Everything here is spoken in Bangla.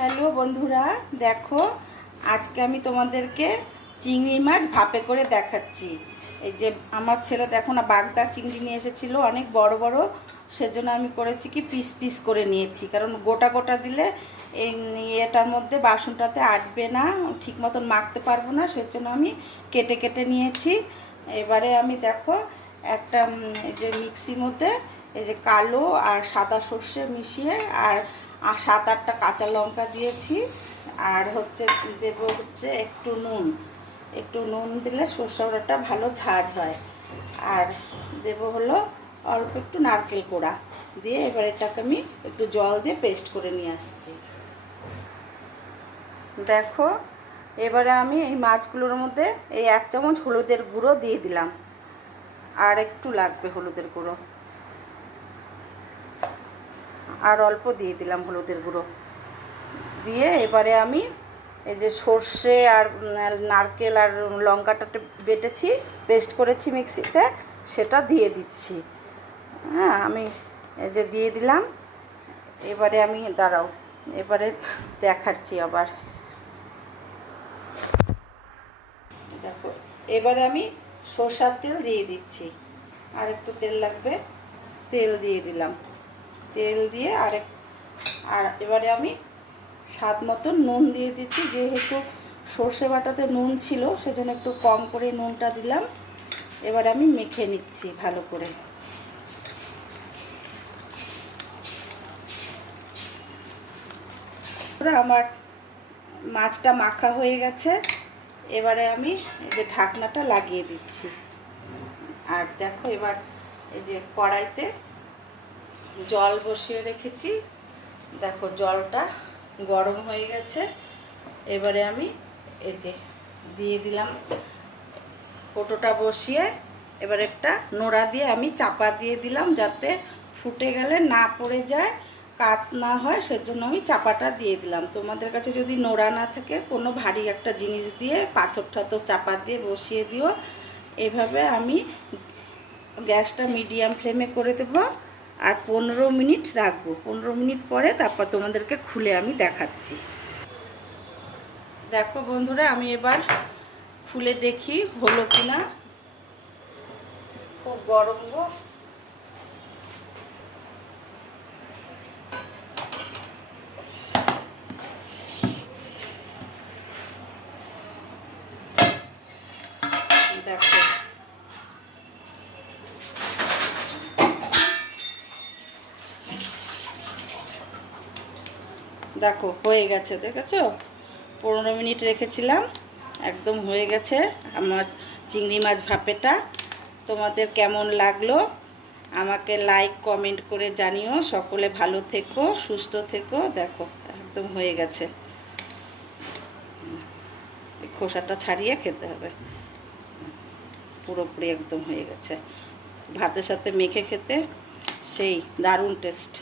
হ্যালো বন্ধুরা, দেখো, আজকে আমি তোমাদেরকে চিংড়ি মাছ ভাপে করে দেখাচ্ছি। এই যে আমার ছেলে দেখো না, বাগদা চিংড়ি নিয়ে এসেছিল, অনেক বড় বড়, সেজন্য আমি করেছি কি পিস পিস করে নিয়েছি। কারণ গোটা গোটা দিলে এই এটার মধ্যে বাসনটাতে আটবে না, ঠিক মতন মাখতে পারব না, সেজন্য আমি কেটে কেটে নিয়েছি। এবারে আমি দেখো, একটা যে মিক্সির মধ্যে, এই যে কালো আর সাদা সর্ষে মিশিয়ে আর আর সাত আটটা কাঁচা লঙ্কা দিয়েছি। আর হচ্ছে দেবো হচ্ছে একটু নুন। একটু নুন দিলে সর্ষেটা ভালো ঝাঁঝ হয়। আর দেবো হলো অল্প একটু নারকেল কোড়া দিয়ে এবার এটাকে আমি একটু জল দিয়ে পেস্ট করে নিয়ে আসছি। দেখো, এবারে আমি এই মাছগুলোর মধ্যে এই এক চামচ হলুদের গুঁড়ো দিয়ে দিলাম। আর একটু লাগবে হলুদের গুঁড়ো। আর অল্প দিয়ে দিলাম হলুদের গুঁড়ো। দিয়ে এবারে আমি এই যে সর্ষে আর নারকেল আর লঙ্কাটা বেটেছি, পেস্ট করেছি মিক্সিতে, সেটা দিয়ে দিচ্ছি। হ্যাঁ আমি এই যে দিয়ে দিলাম। এবারে আমি, দাঁড়াও, এবারে দেখাচ্ছি আবার। দেখো, এবারে আমি সর্ষার তেল দিয়ে দিচ্ছি। আর একটু তেল লাগবে, তেল দিয়ে দিলাম। তেল দিয়ে আরেক আর এবারে আমি স্বাদ মতন নুন দিয়ে দিচ্ছি। যেহেতু সর্ষে বাটাতে নুন ছিল, সেজন্য একটু কম করে নুনটা দিলাম। এবারে আমি মেখে নিচ্ছি ভালো করে। আমার মাছটা মাখা হয়ে গেছে। এবারে আমি এই যে ঢাকনাটা লাগিয়ে দিচ্ছি। আর দেখো এবার এই যে কড়াইতে জল বসিয়ে রেখেছি। দেখো, জলটা গরম হয়ে গেছে। এবারে আমি এই যে দিয়ে দিলাম ফোটোটা বসিয়ে। এবার একটা নোড়া দিয়ে আমি চাপা দিয়ে দিলাম যাতে ফুটে গেলে না পড়ে যায়, কাত না হয়, সেজন্য আমি চাপাটা দিয়ে দিলাম। তোমাদের কাছে যদি নোড়া না থাকে, কোনো ভারী একটা জিনিস দিয়ে, পাথর ঠাথর চাপা দিয়ে বসিয়ে দিও। এভাবে আমি গ্যাসটা মিডিয়াম ফ্লেমে করে দেবো। আর পনেরো মিনিট রাখব। পনেরো মিনিট পরে তারপর তোমাদেরকে খুলে আমি দেখাচ্ছি। দেখো বন্ধুরা, আমি এবার খুলে দেখি হলো কি না খুব গরম গো। দেখো। দেখো, হয়ে গেছে, দেখেছ? পনেরো মিনিট রেখেছিলাম, একদম হয়ে গেছে। আমার চিংড়ি মাছ ভাপেটা, তোমাদের কেমন লাগল? আমাকে লাইক কমেন্ট করে জানিও। সকলে ভালো থেকো, সুস্থ থেকো। দেখো, একদম হয়ে গেছে। খোসাটা ছাড়িয়ে খেতে হবে। পুরোপুরি একদম হয়ে গেছে। ভাতের সাথে মেখে খেতে, সেই দারুণ টেস্ট